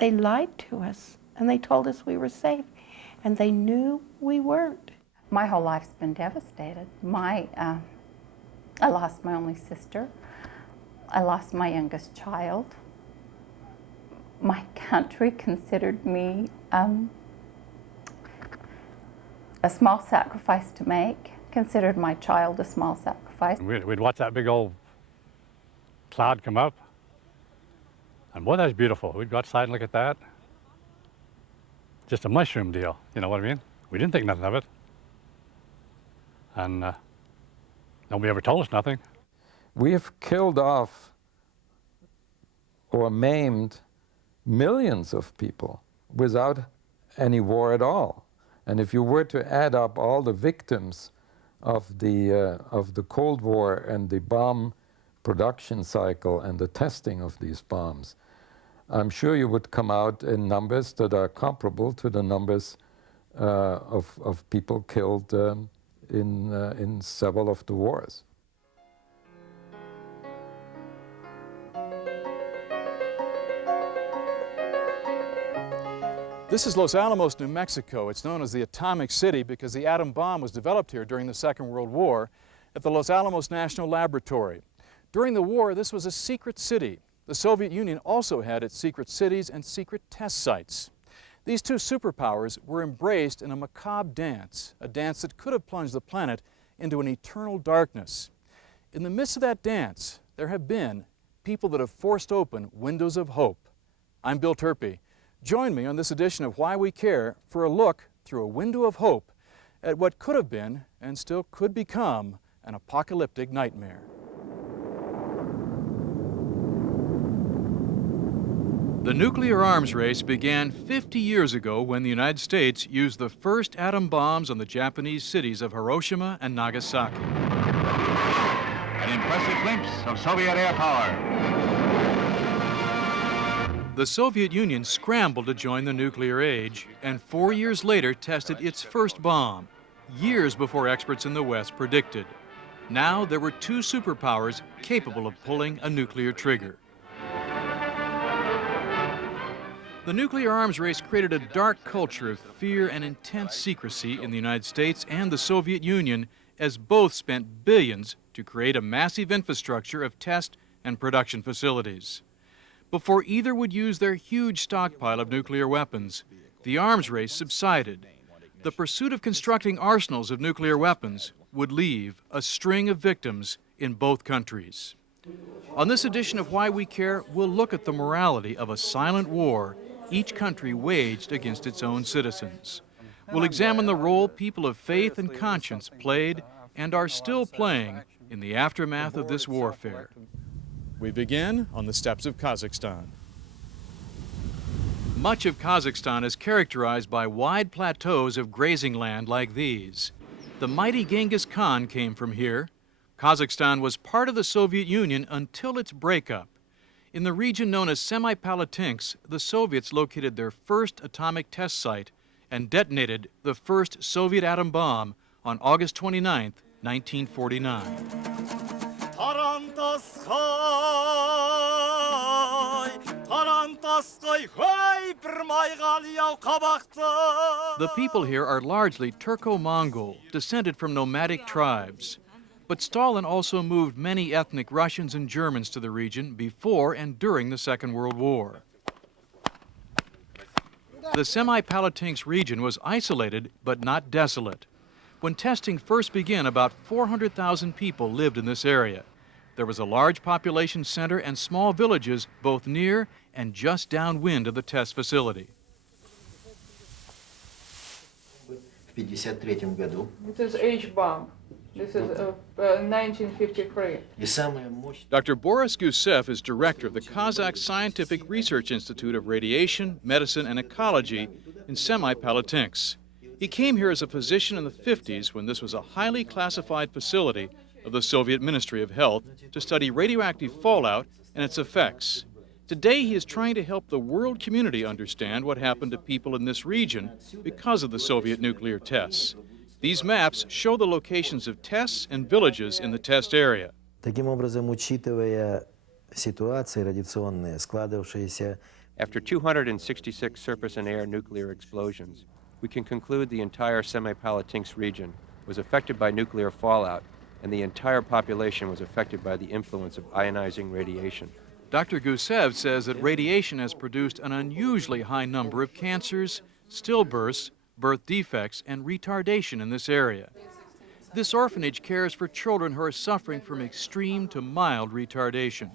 They lied to us, and they told us we were safe, and they knew we weren't. My whole life's been devastated. I lost my only sister. I lost my youngest child. My country considered me a small sacrifice to make, considered my child a small sacrifice. We'd watch that big old cloud come up, and boy, that's beautiful. We'd go outside and look at that. Just a mushroom deal, you know what I mean? We didn't think nothing of it. And nobody ever told us nothing. We have killed off or maimed millions of people without any war at all. And if you were to add up all the victims of the Cold War and the bomb production cycle and the testing of these bombs, I'm sure you would come out in numbers that are comparable to the numbers of people killed in several of the wars. This is Los Alamos, New Mexico. It's known as the Atomic City because the atom bomb was developed here during the Second World War at the Los Alamos National Laboratory. During the war, this was a secret city. The Soviet Union also had its secret cities and secret test sites. These two superpowers were embraced in a macabre dance, a dance that could have plunged the planet into an eternal darkness. In the midst of that dance, there have been people that have forced open windows of hope. I'm Bill Turpie. Join me on this edition of Why We Care for a look through a window of hope at what could have been and still could become an apocalyptic nightmare. The nuclear arms race began 50 years ago when the United States used the first atom bombs on the Japanese cities of Hiroshima and Nagasaki. An impressive glimpse of Soviet air power. The Soviet Union scrambled to join the nuclear age, and 4 years later tested its first bomb, years before experts in the West predicted. Now there were two superpowers capable of pulling a nuclear trigger. The nuclear arms race created a dark culture of fear and intense secrecy in the United States and the Soviet Union, as both spent billions to create a massive infrastructure of test and production facilities. Before either would use their huge stockpile of nuclear weapons, the arms race subsided. The pursuit of constructing arsenals of nuclear weapons would leave a string of victims in both countries. On this edition of Why We Care, we'll look at the morality of a silent war each country waged against its own citizens. We'll examine the role people of faith and conscience played and are still playing in the aftermath of this warfare. We begin on the steppes of Kazakhstan. Much of Kazakhstan is characterized by wide plateaus of grazing land like these. The mighty Genghis Khan came from here. Kazakhstan was part of the Soviet Union until its breakup. In the region known as Semipalatinsk, the Soviets located their first atomic test site and detonated the first Soviet atom bomb on August 29, 1949. The people here are largely Turco-Mongol, descended from nomadic tribes. But Stalin also moved many ethnic Russians and Germans to the region before and during the Second World War. The Semipalatinsk region was isolated but not desolate. When testing first began, about 400,000 people lived in this area. There was a large population center and small villages both near and just downwind of the test facility. This is H-bomb. This is 1953. Dr. Boris Gusev is director of the Kazakh Scientific Research Institute of Radiation, Medicine, and Ecology in Semipalatinsk. He came here as a physician in the 50s when this was a highly classified facility of the Soviet Ministry of Health to study radioactive fallout and its effects. Today, he is trying to help the world community understand what happened to people in this region because of the Soviet nuclear tests. These maps show the locations of tests and villages in the test area. Таким образом, учитывая ситуации радиационные, складывавшиеся After 266 surface and air nuclear explosions, we can conclude the entire Semipalatinsk region was affected by nuclear fallout, and the entire population was affected by the influence of ionizing radiation. Dr. Gusev says that radiation has produced an unusually high number of cancers, stillbirths, birth defects, and retardation in this area. This orphanage cares for children who are suffering from extreme to mild retardation.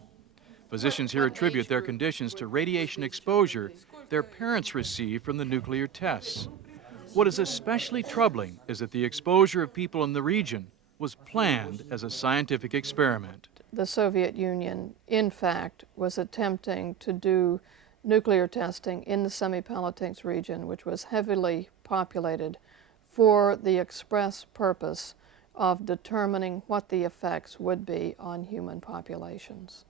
Physicians here attribute their conditions to radiation exposure their parents received from the nuclear tests. What is especially troubling is that the exposure of people in the region was planned as a scientific experiment. The Soviet Union, in fact, was attempting to do nuclear testing in the Semipalatinsk region, which was heavily populated, for the express purpose of determining what the effects would be on human populations.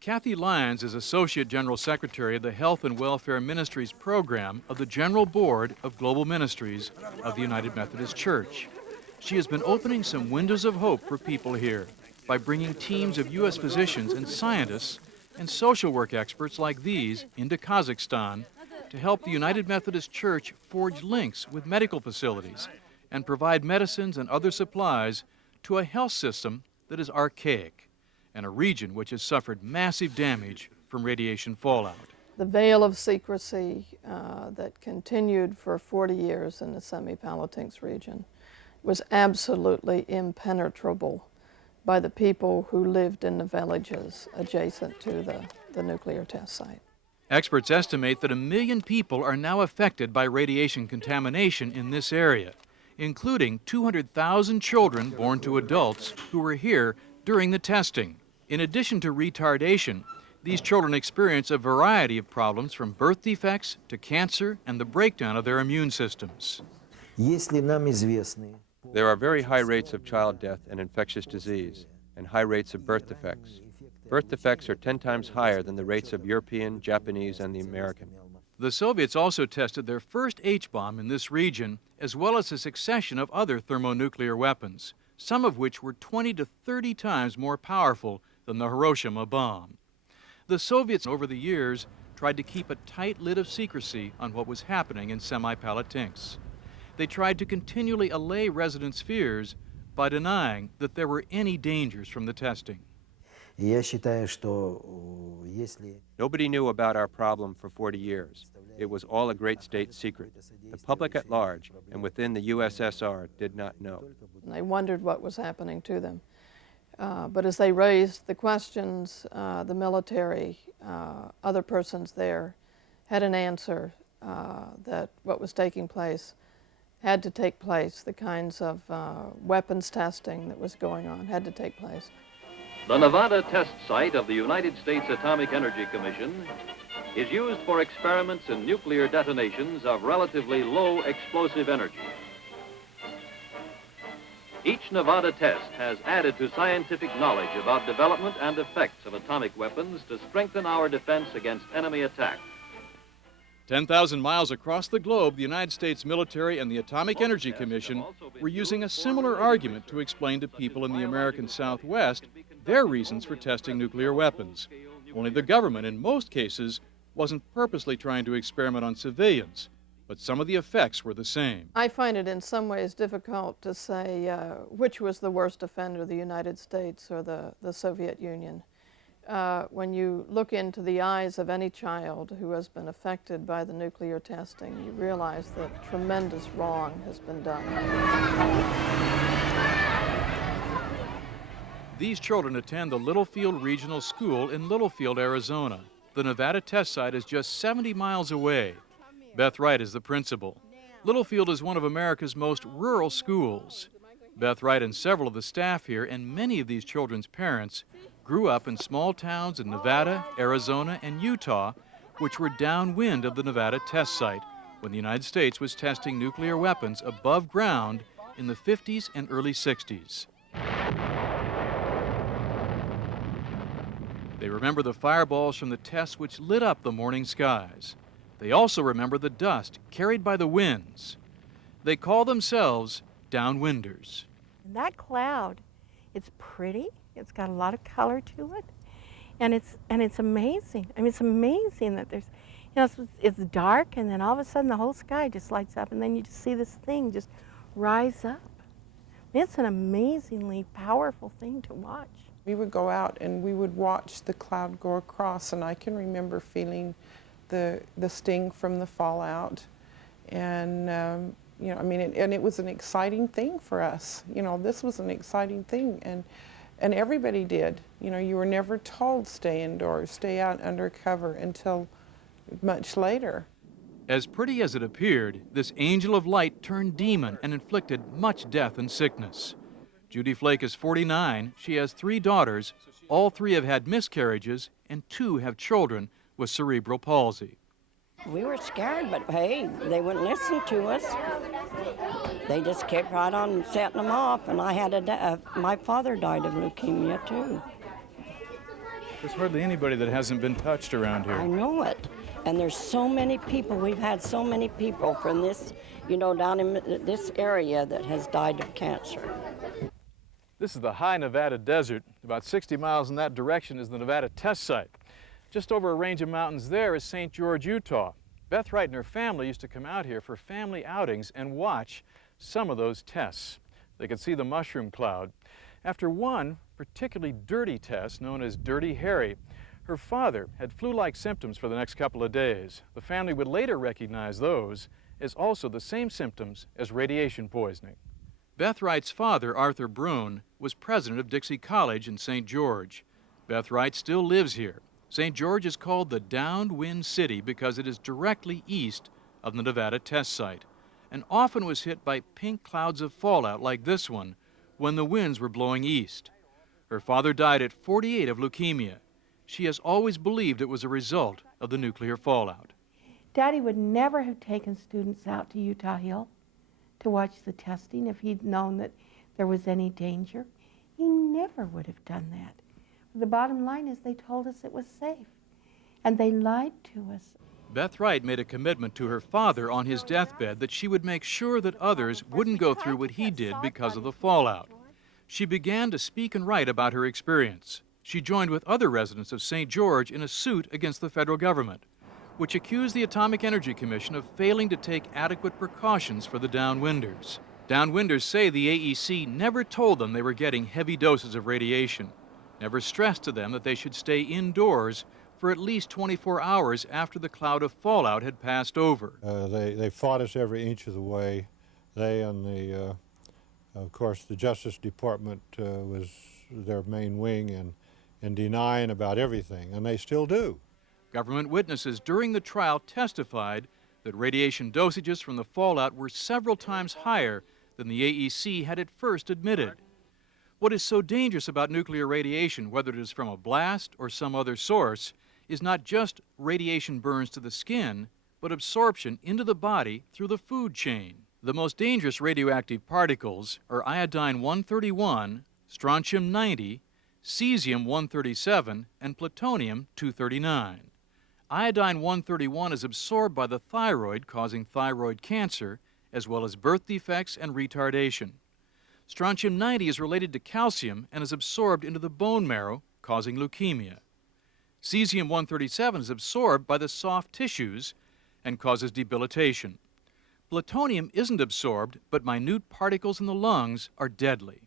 Kathy Lyons is Associate General Secretary of the Health and Welfare Ministries program of the General Board of Global Ministries of the United Methodist Church. She has been opening some windows of hope for people here by bringing teams of U.S. physicians and scientists and social work experts like these into Kazakhstan to help the United Methodist Church forge links with medical facilities and provide medicines and other supplies to a health system that is archaic and a region which has suffered massive damage from radiation fallout. The veil of secrecy that continued for 40 years in the Semipalatinsk region was absolutely impenetrable by the people who lived in the villages adjacent to the nuclear test site. Experts estimate that 1 million people are now affected by radiation contamination in this area, including 200,000 children born to adults who were here during the testing. In addition to retardation, these children experience a variety of problems from birth defects to cancer and the breakdown of their immune systems. There are very high rates of child death and infectious disease, and high rates of birth defects. Birth defects are 10 times higher than the rates of European, Japanese, and the American. The Soviets also tested their first H-bomb in this region, as well as a succession of other thermonuclear weapons, some of which were 20 to 30 times more powerful than the Hiroshima bomb. The Soviets, over the years, tried to keep a tight lid of secrecy on what was happening in Semipalatinsk. They tried to continually allay residents' fears by denying that there were any dangers from the testing. Nobody knew about our problem for 40 years. It was all a great state secret. The public at large and within the USSR did not know. And they wondered what was happening to them. But as they raised the questions, the military, other persons there, had an answer that what was taking place had to take place. The kinds of weapons testing that was going on had to take place. The Nevada test site of the United States Atomic Energy Commission is used for experiments in nuclear detonations of relatively low explosive energy. Each Nevada test has added to scientific knowledge about development and effects of atomic weapons to strengthen our defense against enemy attack. 10,000 miles across the globe, the United States military and the Atomic Energy Commission were using a similar argument to explain to people in the American Southwest their reasons for testing nuclear weapons. Only the government, in most cases, wasn't purposely trying to experiment on civilians, but some of the effects were the same. I find it in some ways difficult to say which was the worst offender, the United States or the Soviet Union. When you look into the eyes of any child who has been affected by the nuclear testing, you realize that tremendous wrong has been done. These children attend the Littlefield Regional School in Littlefield, Arizona. The Nevada test site is just 70 miles away. Beth Wright is the principal. Littlefield is one of America's most rural schools. Beth Wright and several of the staff here and many of these children's parents grew up in small towns in Nevada, Arizona, and Utah, which were downwind of the Nevada test site when the United States was testing nuclear weapons above ground in the 50s and early 60s. They remember the fireballs from the tests which lit up the morning skies. They also remember the dust carried by the winds. They call themselves Downwinders. And that cloud, it's pretty. It's got a lot of color to it. And it's amazing. I mean, it's amazing that there's, you know, it's dark, and then all of a sudden the whole sky just lights up, and then you just see this thing just rise up. It's an amazingly powerful thing to watch. We would go out and we would watch the cloud go across, and I can remember feeling the sting from the fallout. And, you know, I mean, and it was an exciting thing for us. You know, this was an exciting thing, and everybody did. You know, you were never told stay indoors, stay out under cover until much later. As pretty as it appeared, this angel of light turned demon and inflicted much death and sickness. Judy Flake is 49. She has 3 daughters. All 3 have had miscarriages, and 2 have children with cerebral palsy. We were scared, but hey, they wouldn't listen to us. They just kept right on setting them off, and I had my father died of leukemia too. There's hardly anybody that hasn't been touched around here. I know it. And there's so many people, we've had so many people from this, you know, down in this area that has died of cancer. This is the high Nevada desert. About 60 miles in that direction is the Nevada test site. Just over a range of mountains there is St. George, Utah. Beth Wright and her family used to come out here for family outings and watch some of those tests. They could see the mushroom cloud. After one particularly dirty test known as Dirty Harry, her father had flu-like symptoms for the next couple of days. The family would later recognize those as also the same symptoms as radiation poisoning. Beth Wright's father, Arthur Brune, was president of Dixie College in St. George. Beth Wright still lives here. St. George is called the Downwind City because it is directly east of the Nevada test site, and often was hit by pink clouds of fallout like this one when the winds were blowing east. Her father died at 48 of leukemia. She has always believed it was a result of the nuclear fallout. Daddy would never have taken students out to Utah Hill to watch the testing if he'd known that there was any danger. He never would have done that. The bottom line is they told us it was safe, and they lied to us. Beth Wright made a commitment to her father on his deathbed that she would make sure that others wouldn't go through what he did because of the fallout. She began to speak and write about her experience. She joined with other residents of St. George in a suit against the federal government, which accused the Atomic Energy Commission of failing to take adequate precautions for the Downwinders. Downwinders say the AEC never told them they were getting heavy doses of radiation, never stressed to them that they should stay indoors for at least 24 hours after the cloud of fallout had passed over. They fought us every inch of the way. They and the, of course, the Justice Department was their main wing in denying about everything, and they still do. Government witnesses during the trial testified that radiation dosages from the fallout were several times higher than the AEC had at first admitted. What is so dangerous about nuclear radiation, whether it is from a blast or some other source, is not just radiation burns to the skin, but absorption into the body through the food chain. The most dangerous radioactive particles are iodine-131, strontium-90, cesium-137, and plutonium-239. Iodine-131 is absorbed by the thyroid, causing thyroid cancer, as well as birth defects and retardation. Strontium-90 is related to calcium and is absorbed into the bone marrow, causing leukemia. Cesium-137 is absorbed by the soft tissues and causes debilitation. Plutonium isn't absorbed, but minute particles in the lungs are deadly.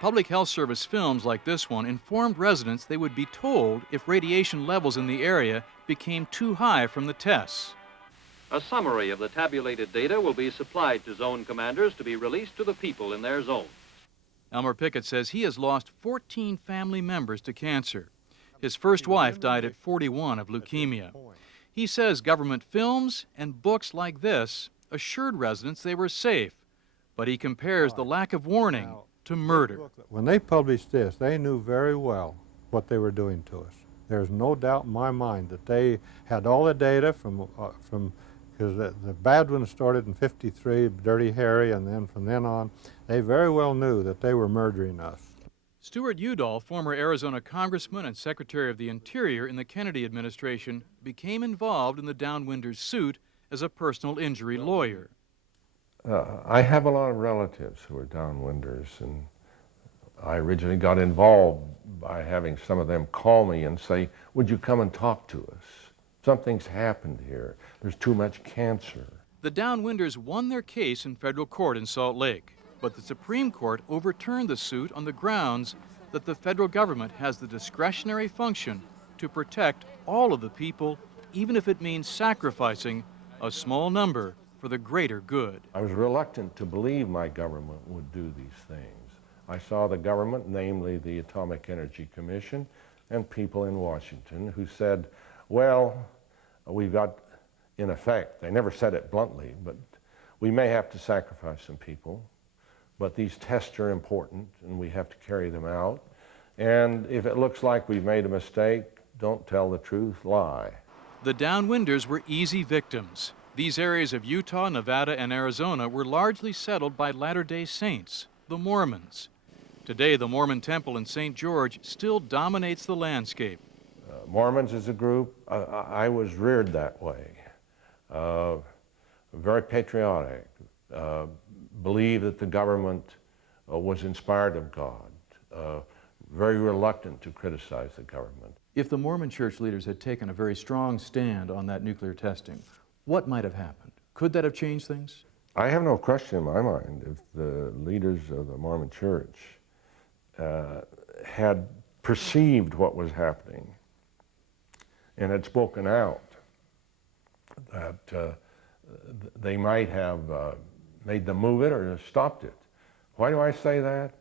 Public Health Service films like this one informed residents they would be told if radiation levels in the area became too high from the tests. A summary of the tabulated data will be supplied to zone commanders to be released to the people in their zone. Elmer Pickett says he has lost 14 family members to cancer. His first wife died at 41 of leukemia. He says government films and books like this assured residents they were safe, but he compares the lack of warning to murder. When they published this, they knew very well what they were doing to us. There's no doubt in my mind that they had all the data from because the bad one started in '53, Dirty Harry, and then from then on, they very well knew that they were murdering us. Stuart Udall, former Arizona congressman and Secretary of the Interior in the Kennedy administration, became involved in the Downwinders suit as a personal injury lawyer. I have a lot of relatives who are downwinders, and I originally got involved by having some of them call me and say, would you come and talk to us? Something's happened here. There's too much cancer. The Downwinders won their case in federal court in Salt Lake, but the Supreme Court overturned the suit on the grounds that the federal government has the discretionary function to protect all of the people, even if it means sacrificing a small number for the greater good. I was reluctant to believe my government would do these things. I saw the government, namely the Atomic Energy Commission, and people in Washington who said, well, we've got, in effect, they never said it bluntly, but we may have to sacrifice some people, but these tests are important and we have to carry them out. And if it looks like we've made a mistake, don't tell the truth, lie. The Downwinders were easy victims. These areas of Utah, Nevada, and Arizona were largely settled by Latter-day Saints, the Mormons. Today, the Mormon temple in St. George still dominates the landscape. Mormons as a group, I was reared that way. Very patriotic, believed that the government was inspired of God, very reluctant to criticize the government. If the Mormon church leaders had taken a very strong stand on that nuclear testing, what might have happened? Could that have changed things? I have no question in my mind if the leaders of the Mormon church had perceived what was happening and had spoken out, that they might have made them move it or stopped it. Why do I say that?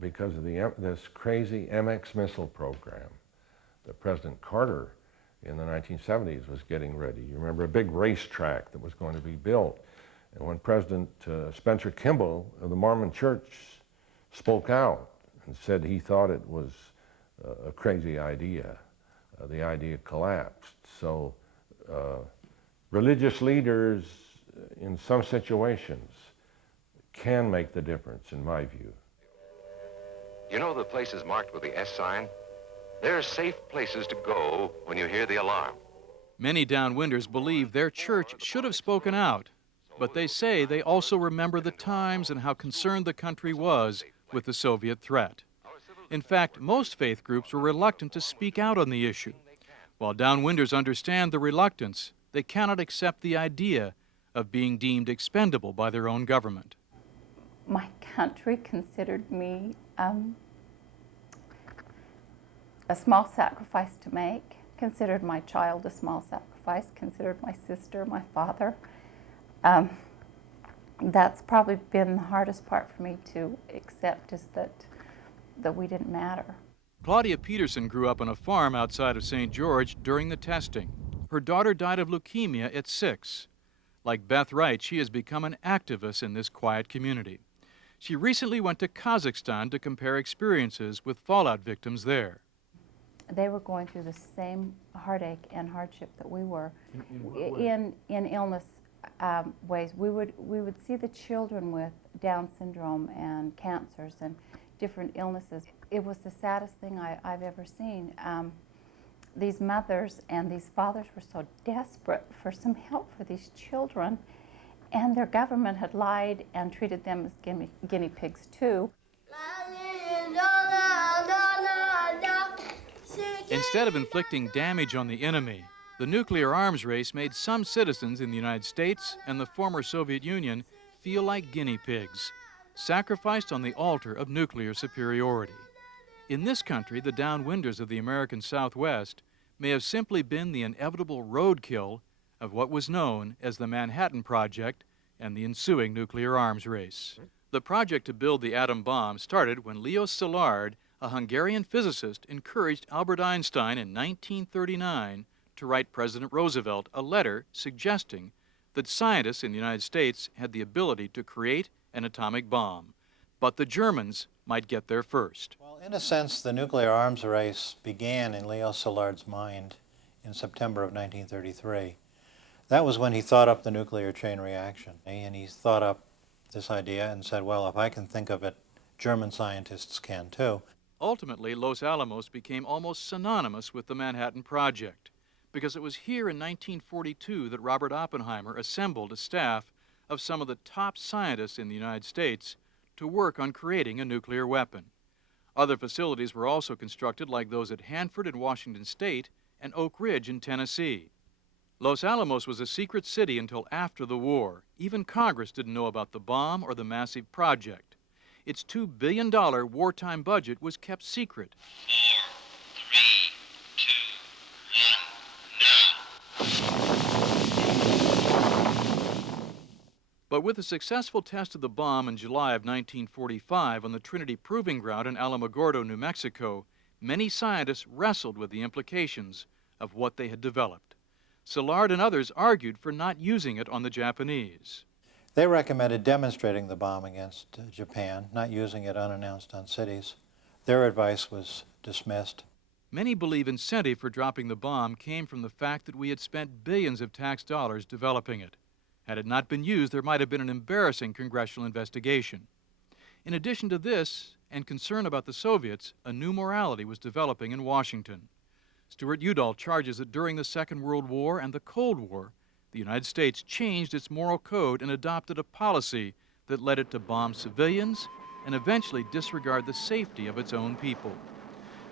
Because of this crazy MX missile program that President Carter in the 1970s was getting ready. You remember a big racetrack that was going to be built. And when President Spencer Kimball of the Mormon Church spoke out and said he thought it was a crazy idea, the idea collapsed. So religious leaders in some situations can make the difference, in my view. You know the places marked with the S sign? They're safe places to go when you hear the alarm. Many Downwinders believe their church should have spoken out, but they say they also remember the times and how concerned the country was with the Soviet threat. In fact, most faith groups were reluctant to speak out on the issue. While Downwinders understand the reluctance, they cannot accept the idea of being deemed expendable by their own government. My country considered me a small sacrifice to make, considered my child a small sacrifice, considered my sister, my father. That's probably been the hardest part for me to accept, is that we didn't matter. Claudia Peterson grew up on a farm outside of St. George during the testing. Her daughter died of leukemia at 6. Like Beth Wright, she has become an activist in this quiet community. She recently went to Kazakhstan to compare experiences with fallout victims there. They were going through the same heartache and hardship that we were. In illness ways. We would see the children with Down syndrome and cancers and different illnesses. It was the saddest thing I've ever seen. These mothers and these fathers were so desperate for some help for these children, and their government had lied and treated them as guinea pigs too. Instead of inflicting damage on the enemy, the nuclear arms race made some citizens in the United States and the former Soviet Union feel like guinea pigs, sacrificed on the altar of nuclear superiority. In this country, the Downwinders of the American Southwest may have simply been the inevitable roadkill of what was known as the Manhattan Project and the ensuing nuclear arms race. The project to build the atom bomb started when Leo Szilard, a Hungarian physicist, encouraged Albert Einstein in 1939 to write President Roosevelt a letter suggesting that scientists in the United States had the ability to create an atomic bomb, but the Germans might get there first. Well, in a sense, the nuclear arms race began in Leo Szilard's mind in September of 1933. That was when he thought up the nuclear chain reaction, and he thought up this idea and said, well, if I can think of it, German scientists can too. Ultimately, Los Alamos became almost synonymous with the Manhattan Project, because it was here in 1942 that Robert Oppenheimer assembled a staff of some of the top scientists in the United States to work on creating a nuclear weapon. Other facilities were also constructed, like those at Hanford in Washington State and Oak Ridge in Tennessee. Los Alamos was a secret city until after the war. Even Congress didn't know about the bomb or the massive project. Its $2 billion wartime budget was kept secret. 4, 3, 2, 1, now. But with the successful test of the bomb in July of 1945 on the Trinity Proving Ground in Alamogordo, New Mexico, many scientists wrestled with the implications of what they had developed. Szilard and others argued for not using it on the Japanese. They recommended demonstrating the bomb against Japan, not using it unannounced on cities. Their advice was dismissed. Many believe incentive for dropping the bomb came from the fact that we had spent billions of tax dollars developing it. Had it not been used, there might have been an embarrassing congressional investigation. In addition to this, and concern about the Soviets, a new morality was developing in Washington. Stuart Udall charges that during the Second World War and the Cold War, the United States changed its moral code and adopted a policy that led it to bomb civilians and eventually disregard the safety of its own people.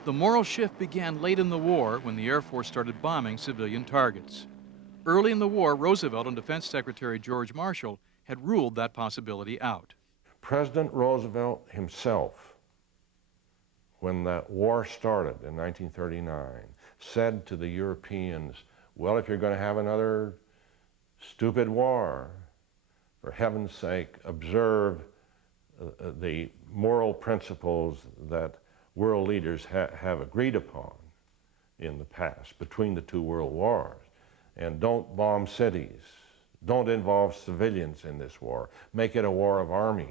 The moral shift began late in the war when the Air Force started bombing civilian targets. Early in the war, Roosevelt and Defense Secretary George Marshall had ruled that possibility out. President Roosevelt himself, when that war started in 1939, said to the Europeans, well, if you're going to have another stupid war, for heaven's sake, observe the moral principles that world leaders have agreed upon in the past between the two world wars. And don't bomb cities. Don't involve civilians in this war. Make it a war of armies.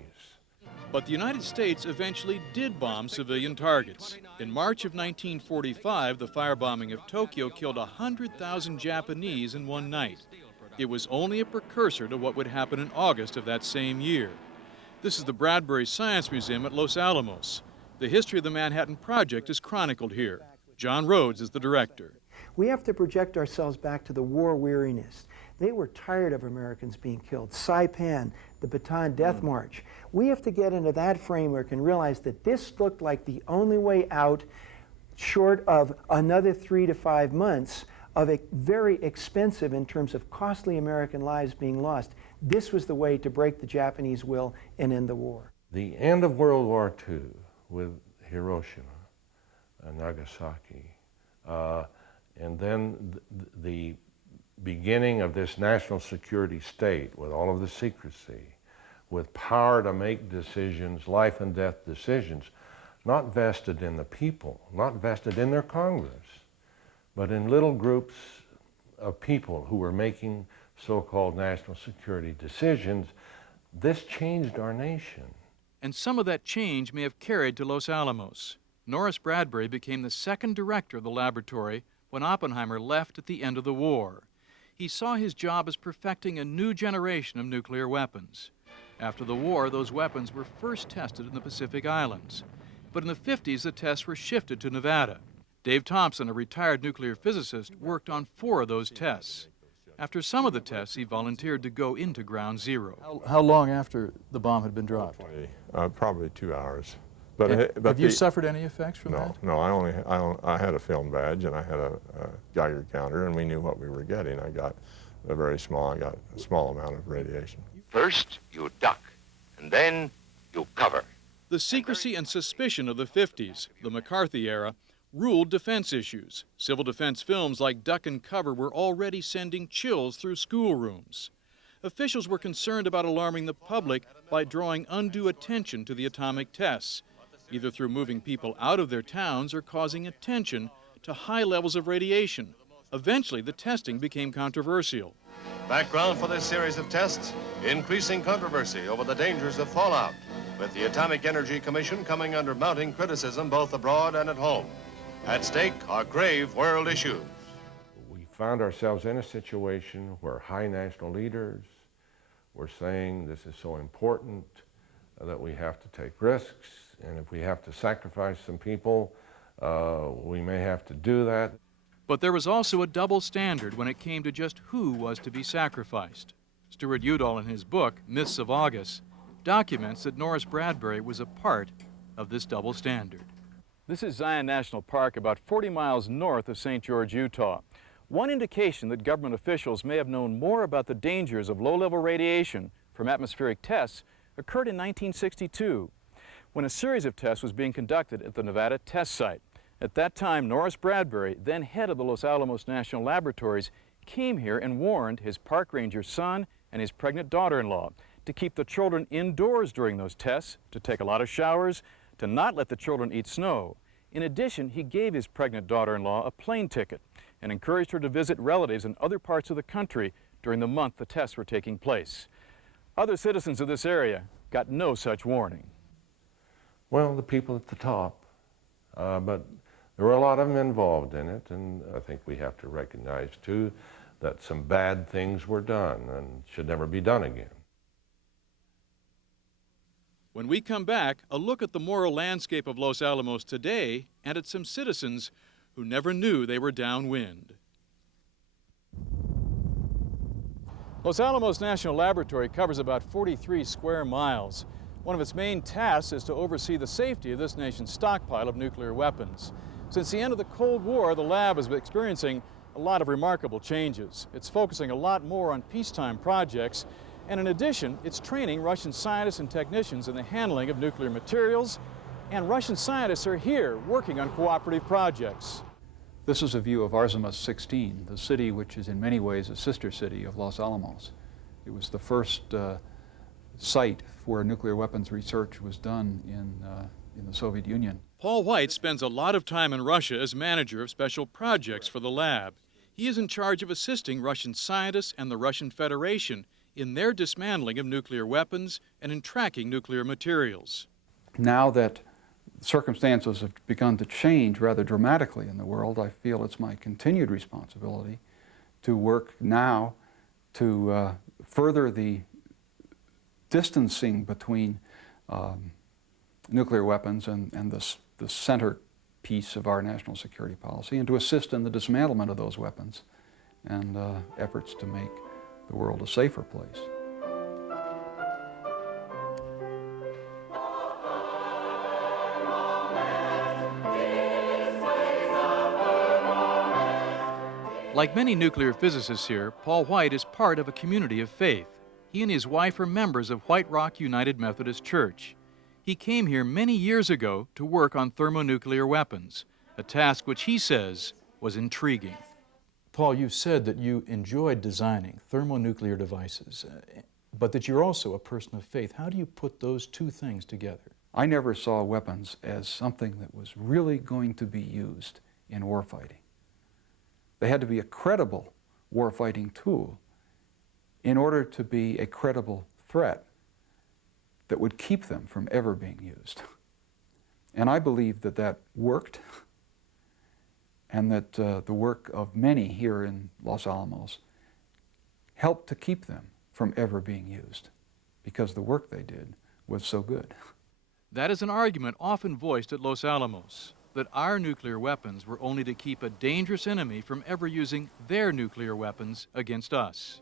But the United States eventually did bomb civilian targets. In March of 1945, the firebombing of Tokyo killed 100,000 Japanese in one night. It was only a precursor to what would happen in August of that same year. This is the Bradbury Science Museum at Los Alamos. The history of the Manhattan Project is chronicled here. John Rhodes is the director. We have to project ourselves back to the war weariness. They were tired of Americans being killed. Saipan, the Bataan Death March. We have to get into that framework and realize that this looked like the only way out, short of another 3 to 5 months of a very expensive, in terms of costly American lives being lost. This was the way to break the Japanese will and end the war. The end of World War II with Hiroshima and Nagasaki, and then the beginning of this national security state with all of the secrecy, with power to make decisions, life and death decisions, not vested in the people, not vested in their Congress, but in little groups of people who were making so-called national security decisions. This changed our nation. And some of that change may have carried to Los Alamos. Norris Bradbury became the second director of the laboratory when Oppenheimer left at the end of the war. He saw his job as perfecting a new generation of nuclear weapons. After the war, those weapons were first tested in the Pacific Islands. But in the 50s, the tests were shifted to Nevada. Dave Thompson, a retired nuclear physicist, worked on 4 of those tests. After some of the tests, he volunteered to go into Ground Zero. How long after the bomb had been dropped? Probably 2 hours. But have you suffered any effects from that? No, I had a film badge and I had a Geiger counter, and we knew what we were getting. I got a small amount of radiation. First, you duck, and then you cover. The secrecy and suspicion of the 50s, the McCarthy era, ruled defense issues. Civil defense films like Duck and Cover were already sending chills through schoolrooms. Officials were concerned about alarming the public by drawing undue attention to the atomic tests, either through moving people out of their towns or causing attention to high levels of radiation. Eventually, the testing became controversial. Background for this series of tests, increasing controversy over the dangers of fallout, with the Atomic Energy Commission coming under mounting criticism both abroad and at home. At stake are grave world issues. We found ourselves in a situation where high national leaders were saying this is so important that we have to take risks, and if we have to sacrifice some people, we may have to do that. But there was also a double standard when it came to just who was to be sacrificed. Stuart Udall, in his book, Myths of August, documents that Norris Bradbury was a part of this double standard. This is Zion National Park, about 40 miles north of St. George, Utah. One indication that government officials may have known more about the dangers of low-level radiation from atmospheric tests occurred in 1962, when a series of tests was being conducted at the Nevada test site. At that time, Norris Bradbury, then head of the Los Alamos National Laboratories, came here and warned his park ranger son and his pregnant daughter-in-law to keep the children indoors during those tests, to take a lot of showers, to not let the children eat snow. In addition, he gave his pregnant daughter-in-law a plane ticket and encouraged her to visit relatives in other parts of the country during the month the tests were taking place. Other citizens of this area got no such warning. Well, the people at the top, but there were a lot of them involved in it, and I think we have to recognize, too, that some bad things were done and should never be done again. When we come back, a look at the moral landscape of Los Alamos today and at some citizens who never knew they were downwind. Los Alamos National Laboratory covers about 43 square miles. One of its main tasks is to oversee the safety of this nation's stockpile of nuclear weapons. Since the end of the Cold War, the lab has been experiencing a lot of remarkable changes. It's focusing a lot more on peacetime projects, and in addition, it's training Russian scientists and technicians in the handling of nuclear materials, and Russian scientists are here working on cooperative projects. This is a view of Artemis 16, the city which is in many ways a sister city of Los Alamos. It was the first site where nuclear weapons research was done in the Soviet Union. Paul White spends a lot of time in Russia as manager of special projects for the lab. He is in charge of assisting Russian scientists and the Russian Federation in their dismantling of nuclear weapons and in tracking nuclear materials. Now that circumstances have begun to change rather dramatically in the world, I feel it's my continued responsibility to work now to further the distancing between nuclear weapons and the centerpiece of our national security policy, and to assist in the dismantlement of those weapons and efforts to make the world a safer place. Like many nuclear physicists here, Paul White is part of a community of faith. He and his wife are members of White Rock United Methodist Church. He came here many years ago to work on thermonuclear weapons, a task which he says was intriguing. Paul, you said that you enjoyed designing thermonuclear devices, but that you're also a person of faith. How do you put those two things together? I never saw weapons as something that was really going to be used in warfighting. They had to be a credible warfighting tool in order to be a credible threat that would keep them from ever being used. And I believe that that worked, and that the work of many here in Los Alamos helped to keep them from ever being used, because the work they did was so good. That is an argument often voiced at Los Alamos, that our nuclear weapons were only to keep a dangerous enemy from ever using their nuclear weapons against us.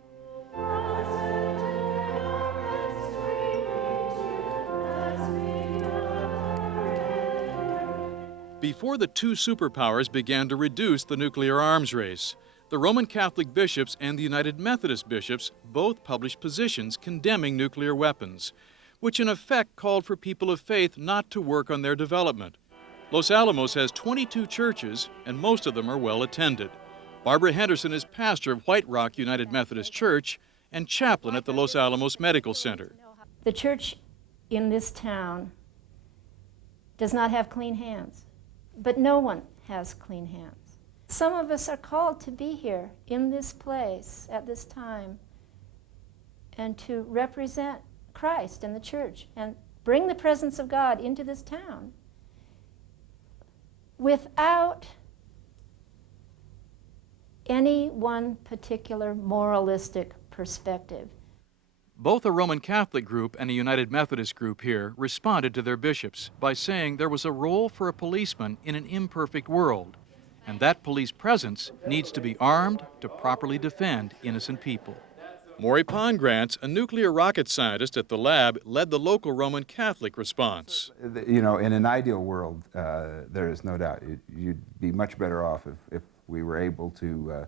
Before the two superpowers began to reduce the nuclear arms race, the Roman Catholic bishops and the United Methodist bishops both published positions condemning nuclear weapons, which in effect called for people of faith not to work on their development. Los Alamos has 22 churches, and most of them are well attended. Barbara Henderson is pastor of White Rock United Methodist Church and chaplain at the Los Alamos Medical Center. The church in this town does not have clean hands, but no one has clean hands. Some of us are called to be here in this place at this time and to represent Christ and the church and bring the presence of God into this town without any one particular moralistic perspective. Both a Roman Catholic group and a United Methodist group here responded to their bishops by saying there was a role for a policeman in an imperfect world, and that police presence needs to be armed to properly defend innocent people. Maury Pongrantz, a nuclear rocket scientist at the lab, led the local Roman Catholic response. You know, in an ideal world, there is no doubt you'd be much better off if we were able to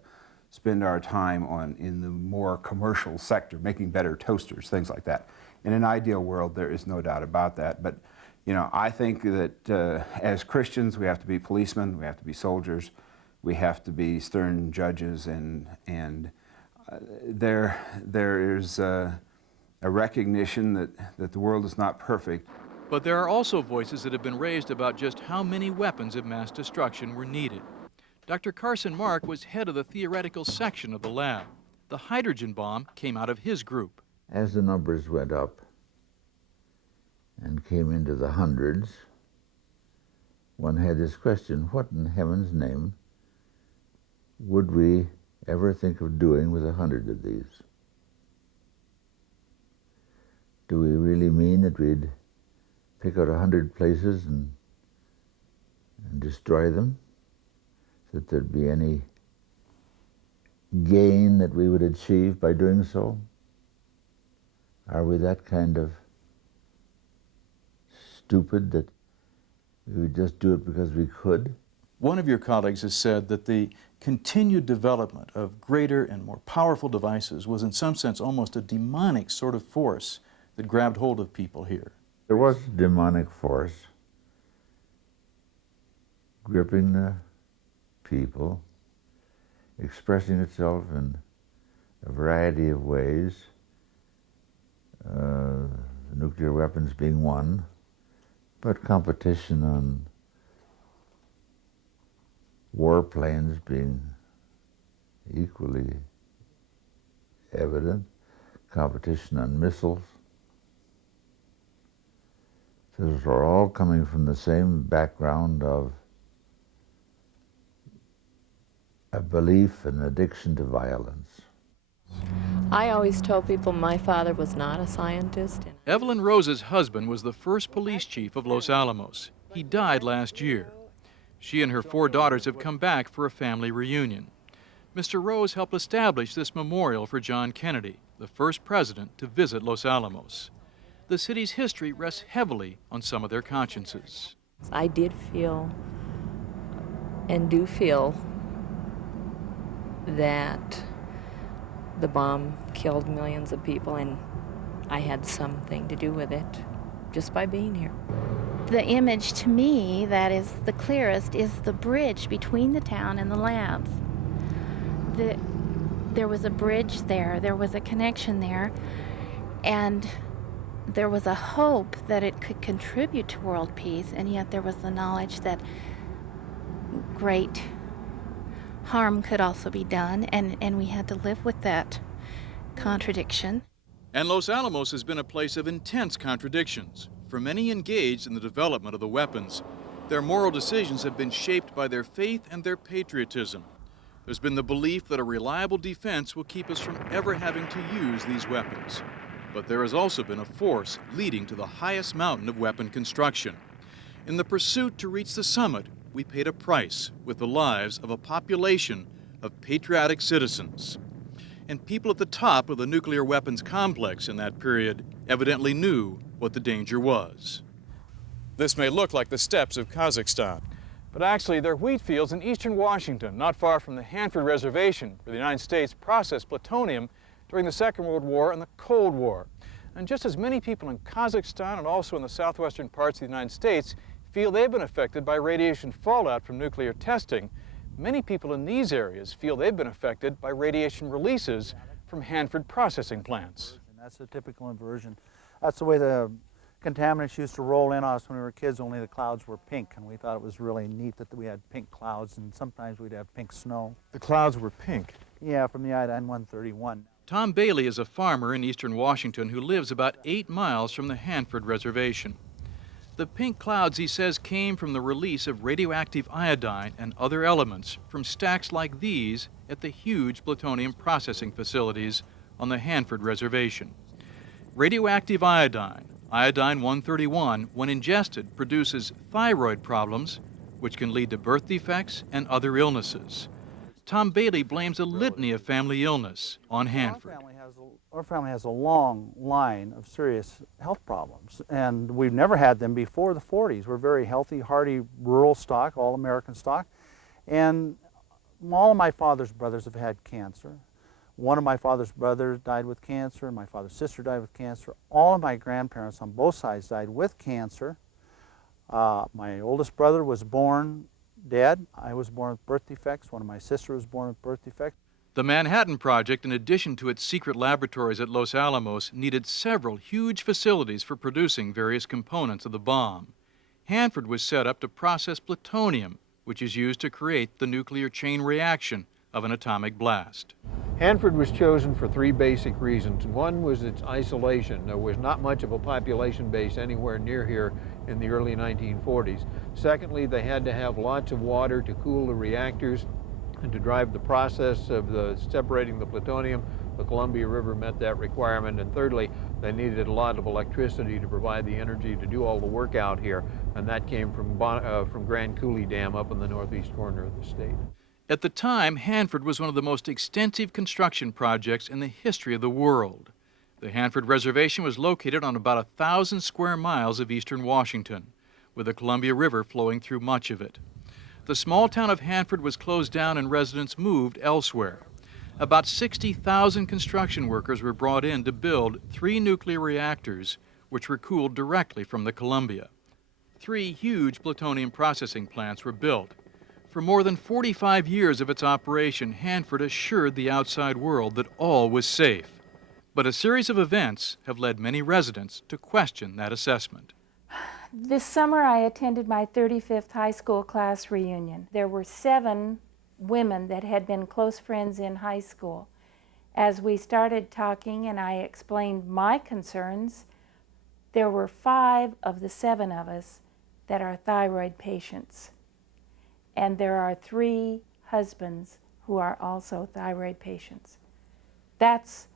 spend our time in the more commercial sector, making better toasters, things like that. In an ideal world, there is no doubt about that. But, you know, I think that as Christians, we have to be policemen, we have to be soldiers, we have to be stern judges, and there is a recognition that the world is not perfect. But there are also voices that have been raised about just how many weapons of mass destruction were needed. Dr. Carson Mark was head of the theoretical section of the lab. The hydrogen bomb came out of his group. As the numbers went up and came into the hundreds, one had this question: what in heaven's name would we ever think of doing with 100 of these? Do we really mean that we'd pick out 100 places and destroy them, that there'd be any gain that we would achieve by doing so? Are we that kind of stupid that we would just do it because we could? One of your colleagues has said that the continued development of greater and more powerful devices was in some sense almost a demonic sort of force that grabbed hold of people here. There was a demonic force gripping the people, expressing itself in a variety of ways, nuclear weapons being one, but competition on warplanes being equally evident, competition on missiles. Those are all coming from the same background of a belief and addiction to violence. I always told people my father was not a scientist. Evelyn Rose's husband was the first police chief of Los Alamos. He died last year. She and her 4 daughters have come back for a family reunion. Mr. Rose helped establish this memorial for John Kennedy, the first president to visit Los Alamos. The city's history rests heavily on some of their consciences. I did feel and do feel that the bomb killed millions of people, and I had something to do with it just by being here. The image to me that is the clearest is the bridge between the town and the labs. There was a bridge there was a connection there, and there was a hope that it could contribute to world peace, and yet there was the knowledge that great harm could also be done, and we had to live with that contradiction. And Los Alamos has been a place of intense contradictions. For many engaged in the development of the weapons, their moral decisions have been shaped by their faith and their patriotism. There's been the belief that a reliable defense will keep us from ever having to use these weapons. But there has also been a force leading to the highest mountain of weapon construction. In the pursuit to reach the summit, we paid a price with the lives of a population of patriotic citizens. And people at the top of the nuclear weapons complex in that period evidently knew what the danger was. This may look like the steppes of Kazakhstan, But actually, they're wheat fields in eastern Washington, not far from the Hanford Reservation, where the United States processed plutonium during the Second World War and the Cold War. And just as many people in Kazakhstan and also in the southwestern parts of the United States feel they've been affected by radiation fallout from nuclear testing, many people in these areas feel they've been affected by radiation releases from Hanford processing plants. And that's a typical inversion. That's the way the contaminants used to roll in on us when we were kids, only the clouds were pink, and we thought it was really neat that we had pink clouds, and sometimes we'd have pink snow. The clouds were pink? Yeah, from the iodine-131. Tom Bailey is a farmer in eastern Washington who lives about 8 miles from the Hanford Reservation. The pink clouds, he says, came from the release of radioactive iodine and other elements from stacks like these at the huge plutonium processing facilities on the Hanford Reservation. Radioactive iodine, iodine-131, when ingested, produces thyroid problems, which can lead to birth defects and other illnesses. Tom Bailey blames a litany of family illness on Hanford. Our family has a long line of serious health problems, and we've never had them before the 40s. We're very healthy, hardy, rural stock, all American stock, and all of my father's brothers have had cancer. One of my father's brothers died with cancer, my father's sister died with cancer. All of my grandparents on both sides died with cancer. My oldest brother was born dead. I was born with birth defects. One of my sisters was born with birth defects. The Manhattan Project, in addition to its secret laboratories at Los Alamos, needed several huge facilities for producing various components of the bomb. Hanford was set up to process plutonium, which is used to create the nuclear chain reaction of an atomic blast. Hanford was chosen for three basic reasons. One was its isolation. There was not much of a population base anywhere near here in the early 1940s. Secondly, they had to have lots of water to cool the reactors and to drive the process of separating the plutonium. The Columbia River met that requirement. And thirdly, they needed a lot of electricity to provide the energy to do all the work out here, and that came from Grand Coulee Dam up in the northeast corner of the state. At the time, Hanford was one of the most extensive construction projects in the history of the world. The Hanford Reservation was located on about 1,000 square miles of eastern Washington, with the Columbia River flowing through much of it. The small town of Hanford was closed down and residents moved elsewhere. About 60,000 construction workers were brought in to build 3 nuclear reactors, which were cooled directly from the Columbia. 3 huge plutonium processing plants were built. For more than 45 years of its operation, Hanford assured the outside world that all was safe. But a series of events have led many residents to question that assessment. This summer I attended my 35th high school class reunion. There were 7 women that had been close friends in high school. As we started talking and I explained my concerns, there were 5 of the 7 of us that are thyroid patients. And there are 3 husbands who are also thyroid patients. That's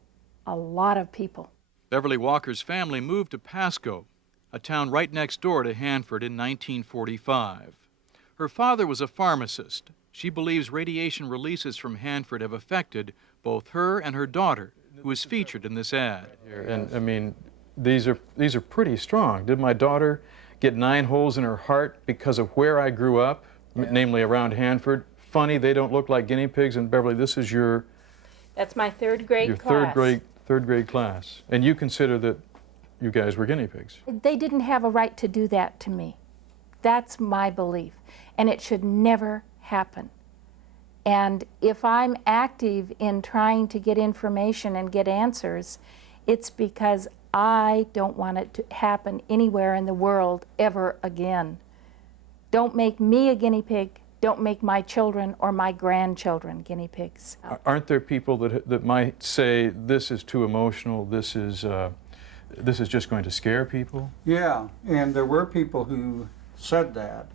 a lot of people. Beverly Walker's family moved to Pasco, a town right next door to Hanford, in 1945. Her father was a pharmacist. She believes radiation releases from Hanford have affected both her and her daughter, who is featured in this ad. And I mean, these are pretty strong. Did my daughter get 9 holes in her heart because of where I grew up, namely around Hanford? Funny, they don't look like guinea pigs. And Beverly, this is That's my 3rd grade class. third grade class. And you consider that you guys were guinea pigs. They didn't have a right to do that to me. That's my belief. And it should never happen. And if I'm active in trying to get information and get answers, it's because I don't want it to happen anywhere in the world ever again. Don't make me a guinea pig. Don't make my children or my grandchildren guinea pigs. Aren't there people that might say, this is too emotional, this is just going to scare people? Yeah, and there were people who said that.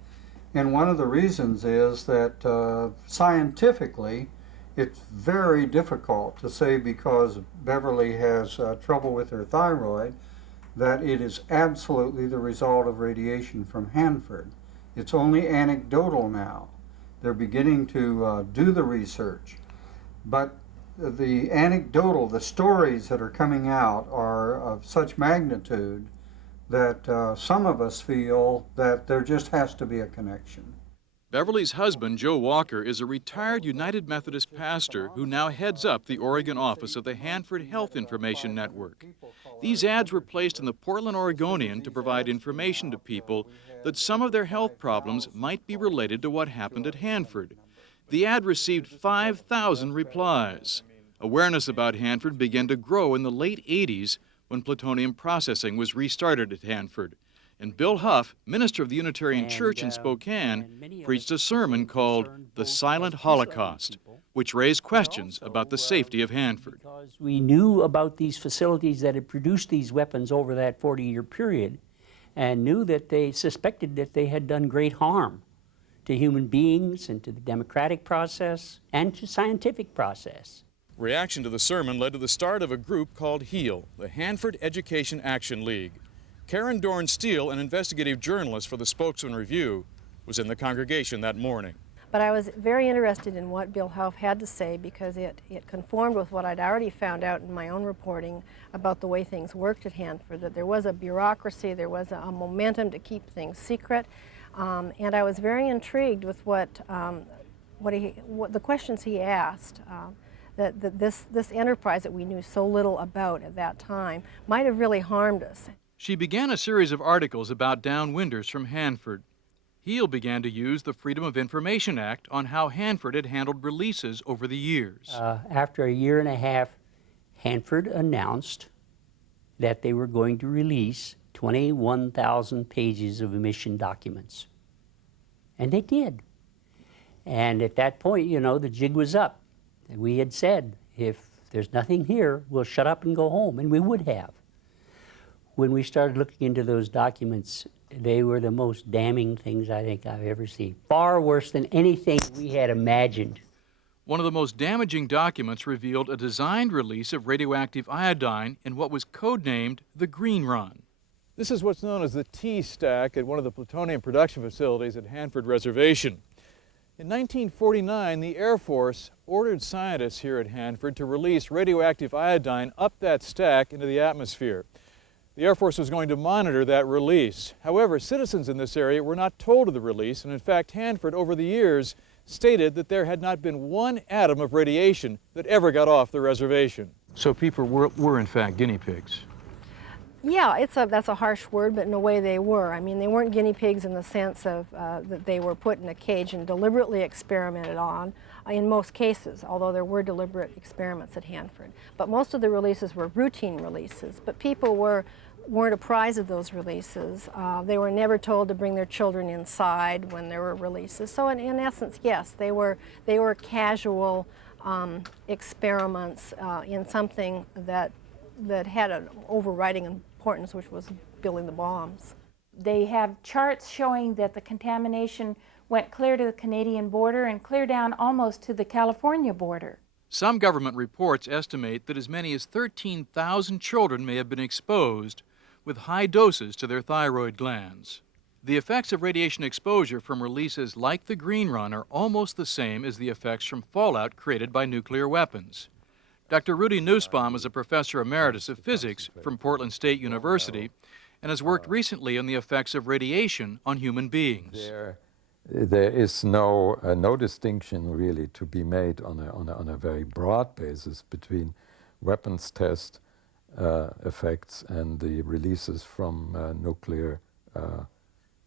And one of the reasons is that scientifically, it's very difficult to say because Beverly has trouble with her thyroid that it is absolutely the result of radiation from Hanford. It's only anecdotal now. They're beginning to do the research. But the anecdotal, the stories that are coming out are of such magnitude that some of us feel that there just has to be a connection. Beverly's husband, Joe Walker, is a retired United Methodist pastor who now heads up the Oregon office of the Hanford Health Information Network. These ads were placed in the Portland Oregonian to provide information to people that some of their health problems might be related to what happened at Hanford. The ad received 5,000 replies. Awareness about Hanford began to grow in the late 80s when plutonium processing was restarted at Hanford. And Bill Huff, minister of the Unitarian Church in Spokane, preached a sermon called The Silent Holocaust, which raised questions about the safety of Hanford. We knew about these facilities that had produced these weapons over that 40-year period and knew that they suspected that they had done great harm to human beings and to the democratic process and to scientific process. Reaction to the sermon led to the start of a group called HEAL, the Hanford Education Action League. Karen Dorn Steele, an investigative journalist for the Spokesman Review, was in the congregation that morning. But I was very interested in what Bill Hauff had to say because it conformed with what I'd already found out in my own reporting about the way things worked at Hanford, that there was a bureaucracy, there was a momentum to keep things secret, and I was very intrigued with what the questions he asked. That this enterprise that we knew so little about at that time might have really harmed us. She began a series of articles about Downwinders from Hanford. Heal began to use the Freedom of Information Act on how Hanford had handled releases over the years. After a year and a half, Hanford announced that they were going to release 21,000 pages of emission documents. And they did. And at that point, you know, the jig was up. And we had said, if there's nothing here, we'll shut up and go home, and we would have. When we started looking into those documents, they were the most damning things I think I've ever seen. Far worse than anything we had imagined. One of the most damaging documents revealed a designed release of radioactive iodine in what was codenamed the Green Run. This is what's known as the T-stack at one of the plutonium production facilities at Hanford Reservation. In 1949, the Air Force ordered scientists here at Hanford to release radioactive iodine up that stack into the atmosphere. The Air Force was going to monitor that release. However, citizens in this area were not told of the release, and in fact, Hanford, over the years, stated that there had not been one atom of radiation that ever got off the reservation. So people were in fact guinea pigs. Yeah, that's a harsh word, but in a way they were. I mean, they weren't guinea pigs in the sense of that they were put in a cage and deliberately experimented on, in most cases, although there were deliberate experiments at Hanford. But most of the releases were routine releases, but people weren't apprised of those releases. They were never told to bring their children inside when there were releases. So in essence, yes, they were casual experiments in something that had an overriding importance, which was building the bombs. They have charts showing that the contamination went clear to the Canadian border and clear down almost to the California border. Some government reports estimate that as many as 13,000 children may have been exposed with high doses to their thyroid glands. The effects of radiation exposure from releases like the Green Run are almost the same as the effects from fallout created by nuclear weapons. Dr. Rudy Nussbaum is a professor emeritus of physics from Portland State University and has worked recently on the effects of radiation on human beings. There is no distinction really to be made on a very broad basis between weapons test effects and the releases from nuclear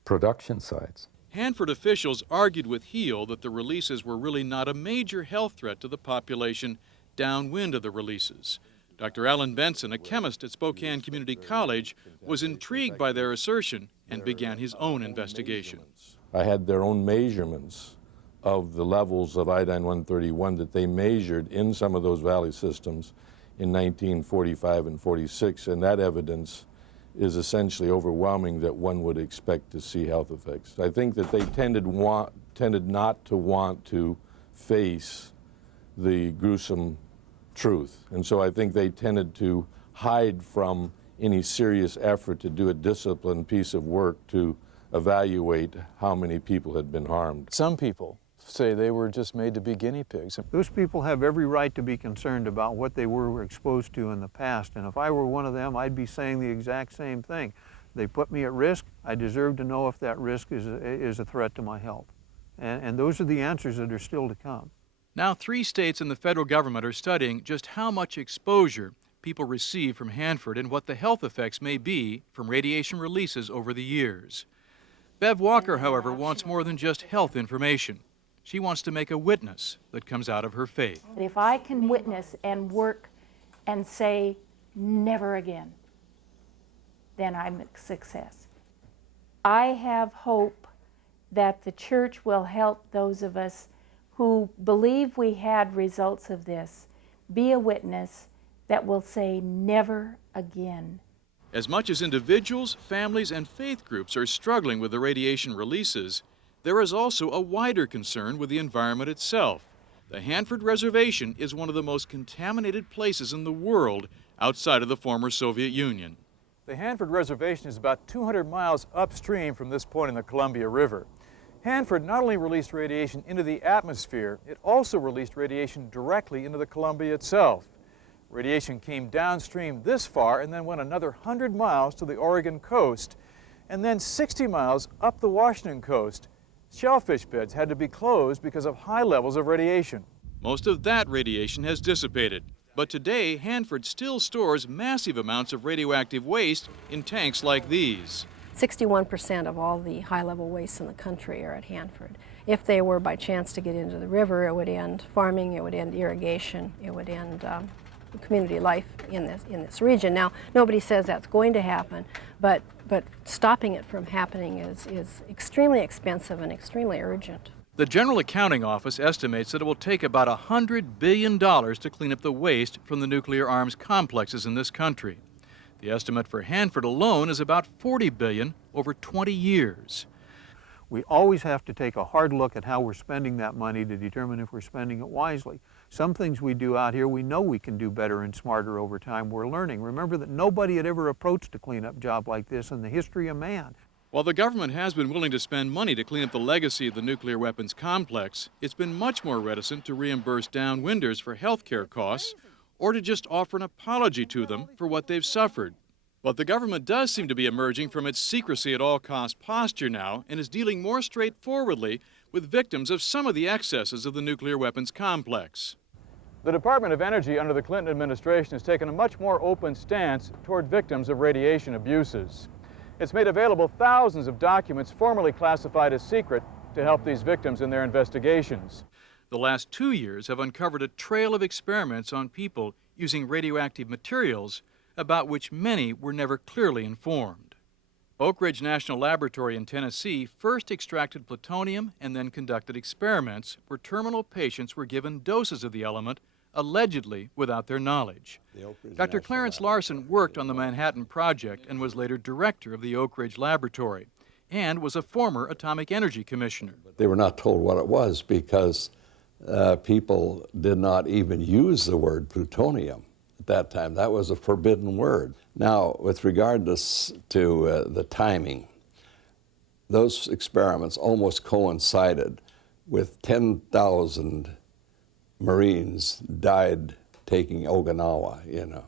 production sites. Hanford officials argued with Heal that the releases were really not a major health threat to the population downwind of the releases. Dr. Alan Benson, a chemist at Spokane Community College, was intrigued by their assertion and began his own investigation. I had their own measurements of the levels of iodine-131 that they measured in some of those valley systems in 1945 and 46, and that evidence is essentially overwhelming that one would expect to see health effects. I think that they tended not to want to face the gruesome truth, and so I think they tended to hide from any serious effort to do a disciplined piece of work to evaluate how many people had been harmed. Some people say they were just made to be guinea pigs. Those people have every right to be concerned about what they were exposed to in the past, and if I were one of them, I'd be saying the exact same thing. They put me at risk. I deserve to know if that risk is a threat to my health. And those are the answers that are still to come. Now 3 states and the federal government are studying just how much exposure people receive from Hanford and what the health effects may be from radiation releases over the years. Bev Walker, however, wants more than just health information. She wants to make a witness that comes out of her faith. If I can witness and work and say, never again, then I'm a success. I have hope that the church will help those of us who believe we had results of this be a witness that will say never again. As much as individuals, families, and faith groups are struggling with the radiation releases, there is also a wider concern with the environment itself. The Hanford Reservation is one of the most contaminated places in the world outside of the former Soviet Union. The Hanford Reservation is about 200 miles upstream from this point in the Columbia River. Hanford not only released radiation into the atmosphere, it also released radiation directly into the Columbia itself. Radiation came downstream this far and then went another 100 miles to the Oregon coast, and then 60 miles up the Washington coast. Shellfish beds had to be closed because of high levels of radiation. Most of that radiation has dissipated, but today Hanford still stores massive amounts of radioactive waste in tanks like these. 61% of all the high-level wastes in the country are at Hanford. If they were by chance to get into the river, it would end farming, it would end irrigation, it would end community life in this region. Now, nobody says that's going to happen, but stopping it from happening is extremely expensive and extremely urgent. The General Accounting Office estimates that it will take about $100 billion to clean up the waste from the nuclear arms complexes in this country. The estimate for Hanford alone is about $40 billion over 20 years. We always have to take a hard look at how we're spending that money to determine if we're spending it wisely. Some things we do out here, we know we can do better and smarter over time. We're learning. Remember that nobody had ever approached a cleanup job like this in the history of man. While the government has been willing to spend money to clean up the legacy of the nuclear weapons complex, it's been much more reticent to reimburse Downwinders for health care costs or to just offer an apology to them for what they've suffered. But the government does seem to be emerging from its secrecy at all cost posture now and is dealing more straightforwardly with victims of some of the excesses of the nuclear weapons complex. The Department of Energy under the Clinton administration has taken a much more open stance toward victims of radiation abuses. It's made available thousands of documents formerly classified as secret to help these victims in their investigations. The last 2 years have uncovered a trail of experiments on people using radioactive materials about which many were never clearly informed. Oak Ridge National Laboratory in Tennessee first extracted plutonium and then conducted experiments where terminal patients were given doses of the element allegedly without their knowledge. Dr. Clarence Larson worked on the Manhattan Project and was later director of the Oak Ridge Laboratory and was a former Atomic Energy Commissioner. They were not told what it was because people did not even use the word plutonium at that time. That was a forbidden word. Now, with regard to the timing, those experiments almost coincided with 10,000 Marines died taking Okinawa, you know.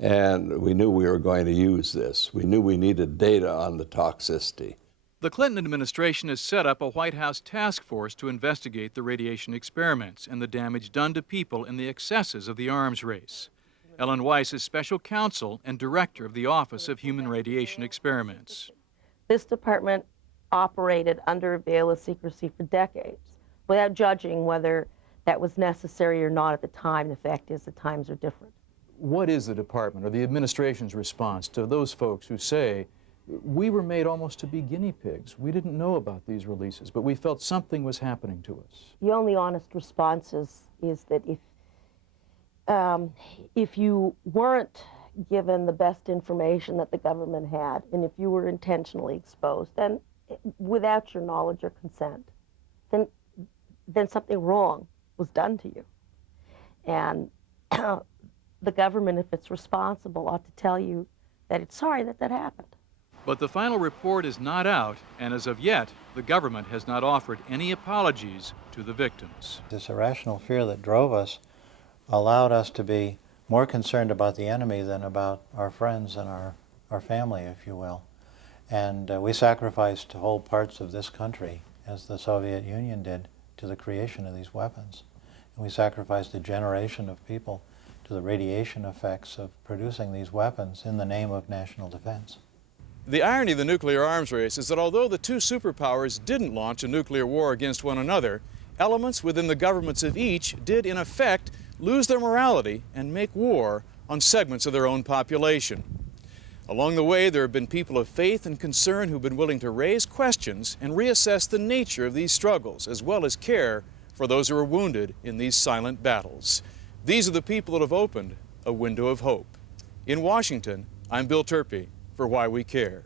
And we knew we were going to use this. We knew we needed data on the toxicity. The Clinton administration has set up a White House task force to investigate the radiation experiments and the damage done to people in the excesses of the arms race. Ellen Weiss is special counsel and director of the Office of Human Radiation Experiments. This department operated under a veil of secrecy for decades without judging whether that was necessary or not at the time. The fact is the times are different. What is the department or the administration's response to those folks who say, we were made almost to be guinea pigs. We didn't know about these releases, but we felt something was happening to us? The only honest response is that if you weren't given the best information that the government had, and if you were intentionally exposed, then without your knowledge or consent, then something wrong was done to you. And the government, if it's responsible, ought to tell you that it's sorry that that happened. But the final report is not out, and as of yet, the government has not offered any apologies to the victims. This irrational fear that drove us allowed us to be more concerned about the enemy than about our friends and our family, if you will. And we sacrificed whole parts of this country, as the Soviet Union did, to the creation of these weapons. And we sacrificed a generation of people to the radiation effects of producing these weapons in the name of national defense. The irony of the nuclear arms race is that although the two superpowers didn't launch a nuclear war against one another, elements within the governments of each did in effect lose their morality and make war on segments of their own population. Along the way, there have been people of faith and concern who've been willing to raise questions and reassess the nature of these struggles, as well as care for those who are wounded in these silent battles. These are the people that have opened a window of hope. In Washington, I'm Bill Turpie for Why We Care.